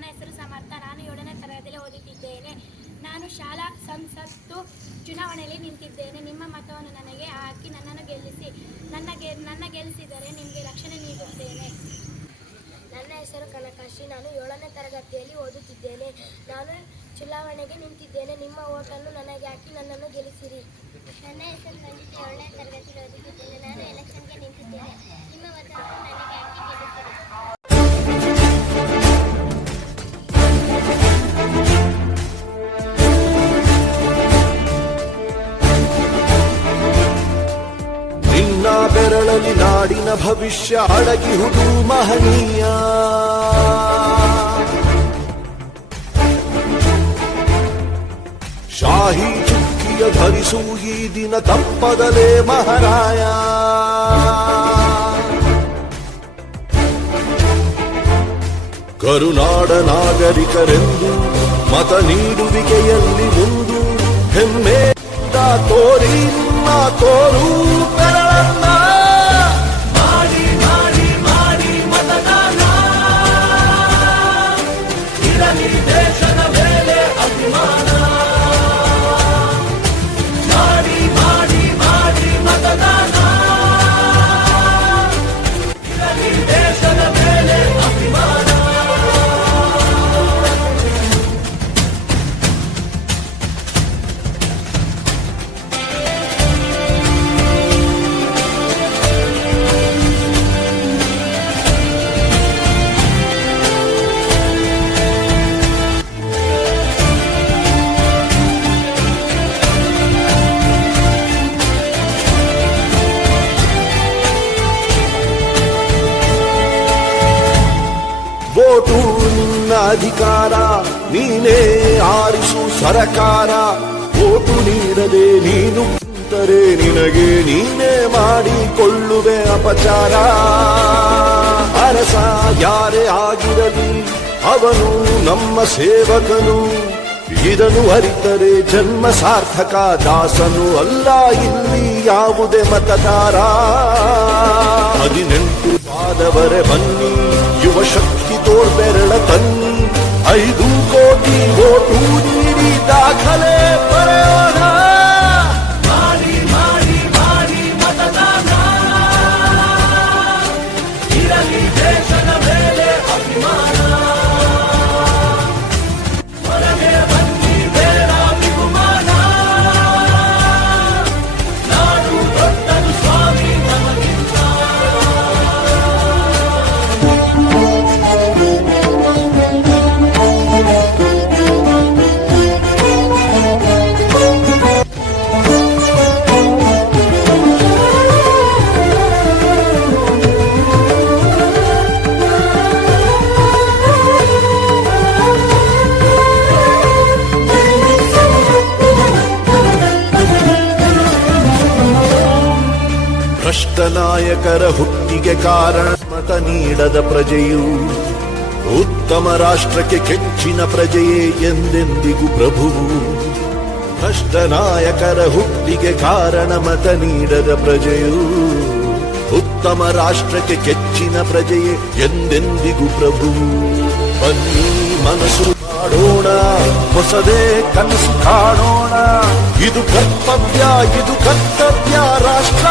ನನ್ನ ಹೆಸರು ಸಮರ್ಥ. ನಾನು 7ನೇ ತರಗತಿಯಲ್ಲಿ ಓದುತ್ತಿದ್ದೇನೆ. ನಾನು ಶಾಲಾ ಸಂಸತ್ತು ಚುನಾವಣೆಯಲ್ಲಿ ನಿಂತಿದ್ದೇನೆ. ನಿಮ್ಮ ಮತವನ್ನು ನನಗೆ ಹಾಕಿ ನನ್ನನ್ನು ಗೆಲ್ಲಿಸಿ. ನನ್ನ ಗೆಲ್ಲಿಸಿದರೆ ನಿಮಗೆ ರಕ್ಷಣೆ ನೀಡುತ್ತೇನೆ. ನನ್ನ ಹೆಸರು ಕನಕಾಶಿ. ನಾನು 7ನೇ ತರಗತಿಯಲ್ಲಿ ಓದುತ್ತಿದ್ದೇನೆ. ನಾನು ಚುನಾವಣೆಗೆ ನಿಂತಿದ್ದೇನೆ. ನಿಮ್ಮ ಓಟನ್ನು ನನಗೆ ಹಾಕಿ ನನ್ನನ್ನು ಗೆಲ್ಲಿಸಿರಿ. ನನ್ನ ಹೆಸರು ರಂಜಿತ್. 7ನೇ ತರಗತಿಯಲ್ಲಿ ಓದುತ್ತಿದ್ದೇನೆ. ನಾನು ಎಲೆಕ್ಷನ್ಗೆ ನಿಂತಿದ್ದೇನೆ. ನಿಮ್ಮ ಮತವನ್ನು ನನಗೆ ಹಾಕಿ ಗೆಲ್ಲಿಸಿರಿ. ನಿನ್ನ ಬೆರಳಲಿ ನಾಡಿನ ಭವಿಷ್ಯ ಅಡಗಿಹುದು ಮಹನೀಯ. ಶಾಹಿ ಚುಕ್ಕಿಯ ಧರಿಸು ಈ ದಿನ ತಪ್ಪದಲೇ ಮಹಾರಾಯ. ಕರುನಾಡ ನಾಗರಿಕರೆಂದು ಮತ ನೀಡುವಿಕೆಯಲ್ಲಿ ಮುಂದು ಹೆಮ್ಮೆಯಿಂದ ತೋರಿ ನಿಮ್ಮ ತೋರು ಬೆರಳನ್ನ. ಮಾಡಿ ಮಾಡಿ ಮಾಡಿ ಮತದಾನ, ಇರಲಿ ದೇಶದ ಮೇಲೆ ಅಭಿಮಾನ. ಮಾಡಿ ಮಾಡಿ ಮಾಡಿ ಮತದಾನ, ಇರಲಿ ದೇಶದ ಮೇಲೆ ಅಭಿಮಾನ. ವೋಟು ನಿನ್ನ ಅಧಿಕಾರ, ನೀನೇ ಆರಿಸು ಸರಕಾರ. ವೋಟು ನೀಡದೆ ನೀನು ಕುಂತರೆ ನಿನಗೆ ನೀನೇ ಮಾಡಿಕೊಳ್ಳುವೆ ಅಪಚಾರ. ಅರಸ ಯಾರೇ ಆಗಿರಲಿ ಅವನು ನಮ್ಮ ಸೇವಕನು. ಇದನ್ನು ಅರಿತರೆ ಜನ್ಮ ಸಾರ್ಥಕ, ದಾಸನು ಅಲ್ಲ ಇಲ್ಲಿ ಯಾವುದೇ ಮತದಾರ. 18 ಆದವರೆ ಬನ್ನಿ, ಯುವ ಶಕ್ತಿ ತೋರ್ಬೆರಳ ತನ್ನಿ. 5 ಕೋಟಿ ವೋಟು ನೀಡಿ ದಾಖಲೆ ಬರೆಯೋಣ. ಮಾಡಿ ಮಾಡಿ ಮಾಡಿ ಮತದಾನ, ಇರಲಿ ದೇಶದ ಮೇಲೆ ಅಭಿಮಾನ. ಹೊರಗೆ ಬನ್ನಿ ಬೇಡ ಬಹುಮಾನ, ನಾಡು ದೊಡ್ಡದು ಸ್ವಾಮಿ ನಮಗಿಂತ. ಭ್ರಷ್ಟ ನಾಯಕರ ಹುಟ್ಟಿಗೆ ಕಾರಣ ಮತ ನೀಡದ ಪ್ರಜೆಯು. ಉತ್ತಮ ರಾಷ್ಟ್ರಕ್ಕೆ ಕೆಚ್ಚಿನ ಪ್ರಜೆಯೇ ಎಂದೆಂದಿಗೂ ಪ್ರಭುವು. ಭ್ರಷ್ಟ ನಾಯಕರ ಹುಟ್ಟಿಗೆ ಕಾರಣ ಮತ ನೀಡದ ಪ್ರಜೆಯು. ಉತ್ತಮ ರಾಷ್ಟ್ರಕ್ಕೆ ಕೆಚ್ಚಿನ ಪ್ರಜೆಯೇ ಎಂದೆಂದಿಗೂ ಪ್ರಭುವು. ಬನ್ನಿ ಮನಸ್ಸು ಮಾಡೋಣ, ಹೊಸದೇ ಕನಸು ಕಾಣೋಣ. ಇದು ಕರ್ತವ್ಯ ರಾಷ್ಟ್ರ